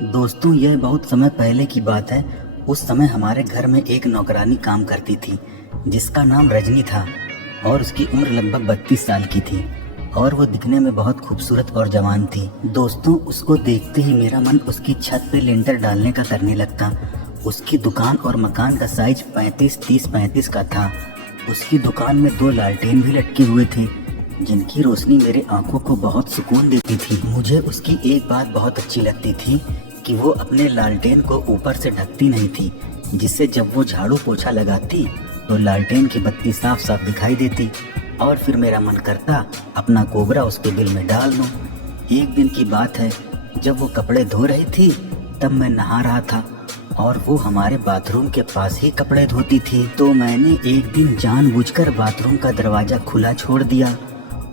दोस्तों, यह बहुत समय पहले की बात है। उस समय हमारे घर में एक नौकरानी काम करती थी जिसका नाम रजनी था और उसकी उम्र लगभग 32 साल की थी और वो दिखने में बहुत खूबसूरत और जवान थी। दोस्तों, उसको देखते ही मेरा मन उसकी छत पे लेंटर डालने का करने लगता। उसकी दुकान और मकान का साइज 35-30-35 का था। उसकी दुकान में 2 लालटेन भी लटके हुए थे जिनकी रोशनी मेरे आंखों को बहुत सुकून देती थी। मुझे उसकी एक बात बहुत अच्छी लगती थी कि वो अपने लालटेन को ऊपर से ढकती नहीं थी, जिससे जब वो झाड़ू पोछा लगाती तो लालटेन की बत्ती साफ साफ दिखाई देती और फिर मेरा मन करता अपना कोबरा उसके बिल में डाल दूं। एक दिन की बात है, जब वो कपड़े धो रही थी तब मैं नहा रहा था और वो हमारे बाथरूम के पास ही कपड़े धोती थी। तो मैंने एक दिन जानबूझकर बाथरूम का दरवाजा खुला छोड़ दिया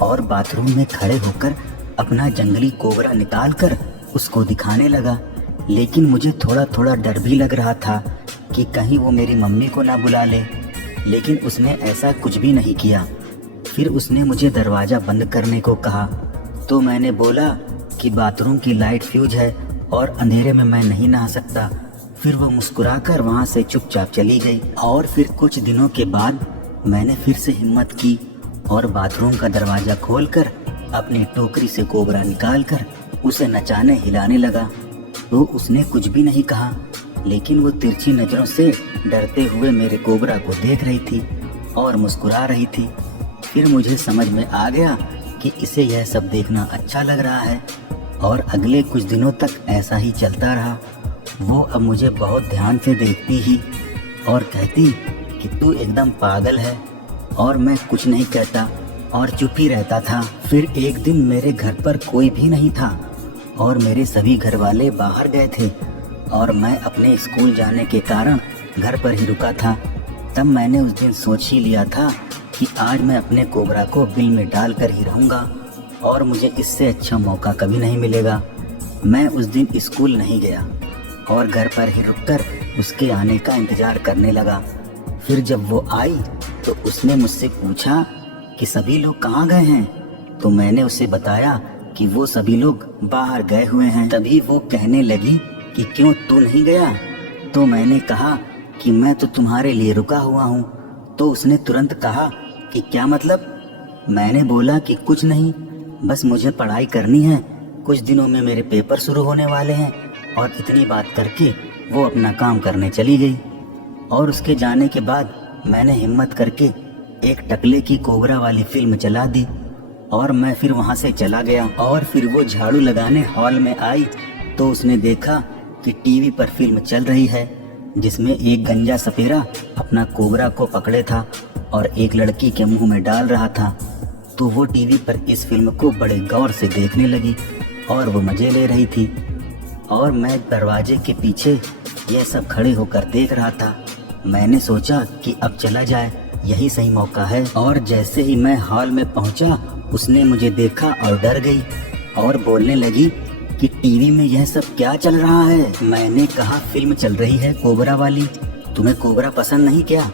और बाथरूम में खड़े होकर अपना जंगली कोबरा निकाल कर उसको दिखाने लगा। लेकिन मुझे थोड़ा थोड़ा डर भी लग रहा था कि कहीं वो मेरी मम्मी को ना बुला ले, लेकिन उसने ऐसा कुछ भी नहीं किया। फिर उसने मुझे दरवाज़ा बंद करने को कहा तो मैंने बोला कि बाथरूम की लाइट फ्यूज है और अंधेरे में मैं नहीं नहा सकता। फिर वो मुस्कुराकर वहाँ से चुपचाप चली गई। और फिर कुछ दिनों के बाद मैंने फिर से हिम्मत की और बाथरूम का दरवाज़ा खोलकर अपनी टोकरी से कोबरा निकालकर उसे नचाने हिलाने लगा। तो उसने कुछ भी नहीं कहा, लेकिन वो तिरछी नज़रों से डरते हुए मेरे कोबरा को देख रही थी और मुस्कुरा रही थी। फिर मुझे समझ में आ गया कि इसे यह सब देखना अच्छा लग रहा है और अगले कुछ दिनों तक ऐसा ही चलता रहा। वो अब मुझे बहुत ध्यान से देखती ही और कहती कि तू एकदम पागल है, और मैं कुछ नहीं कहता और चुप ही रहता था। फिर एक दिन मेरे घर पर कोई भी नहीं था और मेरे सभी घर वाले बाहर गए थे और मैं अपने स्कूल जाने के कारण घर पर ही रुका था। तब मैंने उस दिन सोच ही लिया था कि आज मैं अपने कोबरा को बिल में डाल कर ही रहूँगा और मुझे इससे अच्छा मौका कभी नहीं मिलेगा। मैं उस दिन स्कूल नहीं गया और घर पर ही रुककर उसके आने का इंतज़ार करने लगा। फिर जब वो आई तो उसने मुझसे पूछा कि सभी लोग कहाँ गए हैं। तो मैंने उसे बताया कि वो सभी लोग बाहर गए हुए हैं। तभी वो कहने लगी कि क्यों तू नहीं गया। तो मैंने कहा कि मैं तो तुम्हारे लिए रुका हुआ हूँ। तो उसने तुरंत कहा कि क्या मतलब। मैंने बोला कि कुछ नहीं, बस मुझे पढ़ाई करनी है, कुछ दिनों में मेरे पेपर शुरू होने वाले हैं। और इतनी बात करके वो अपना काम करने चली गई। और उसके जाने के बाद मैंने हिम्मत करके एक टकले की कोबरा वाली फिल्म चला दी और मैं फिर वहाँ से चला गया। और फिर वो झाड़ू लगाने हॉल में आई तो उसने देखा कि टीवी पर फिल्म चल रही है जिसमें एक गंजा सपेरा अपना कोबरा को पकड़े था और एक लड़की के मुंह में डाल रहा था। तो वो टीवी पर इस फिल्म को बड़े गौर से देखने लगी और वो मजे ले रही थी और मैं दरवाजे के पीछे यह सब खड़े होकर देख रहा था। मैंने सोचा कि अब चला जाए, यही सही मौका है। और जैसे ही मैं हॉल में पहुंचा उसने मुझे देखा और डर गई और बोलने लगी कि टीवी में यह सब क्या चल रहा है। मैंने कहा फिल्म चल रही है कोबरा वाली, तुम्हें कोबरा पसंद नहीं क्या।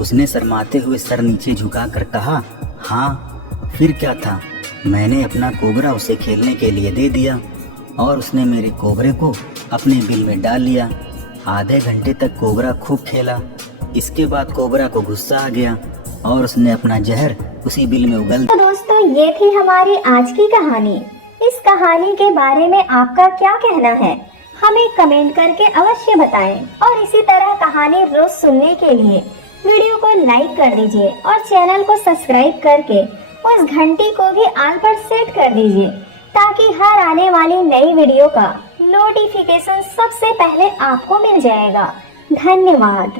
उसने शर्माते हुए सर नीचे झुका कर कहा हाँ। फिर क्या था, मैंने अपना कोबरा उसे खेलने के लिए दे दिया और उसने मेरे कोबरे को अपने बिल में डाल लिया। आधे घंटे तक कोबरा खूब खेला। इसके बाद कोबरा को गुस्सा आ गया और उसने अपना जहर उसी बिल में उगल। तो दोस्तों, ये थी हमारी आज की कहानी। इस कहानी के बारे में आपका क्या कहना है, हमें कमेंट करके अवश्य बताएं। और इसी तरह कहानी रोज सुनने के लिए वीडियो को लाइक कर दीजिए और चैनल को सब्सक्राइब करके उस घंटी को भी ऑल पर सेट कर दीजिए ताकि हर आने वाली नई वीडियो का नोटिफिकेशन सबसे पहले आपको मिल जाएगा। धन्यवाद।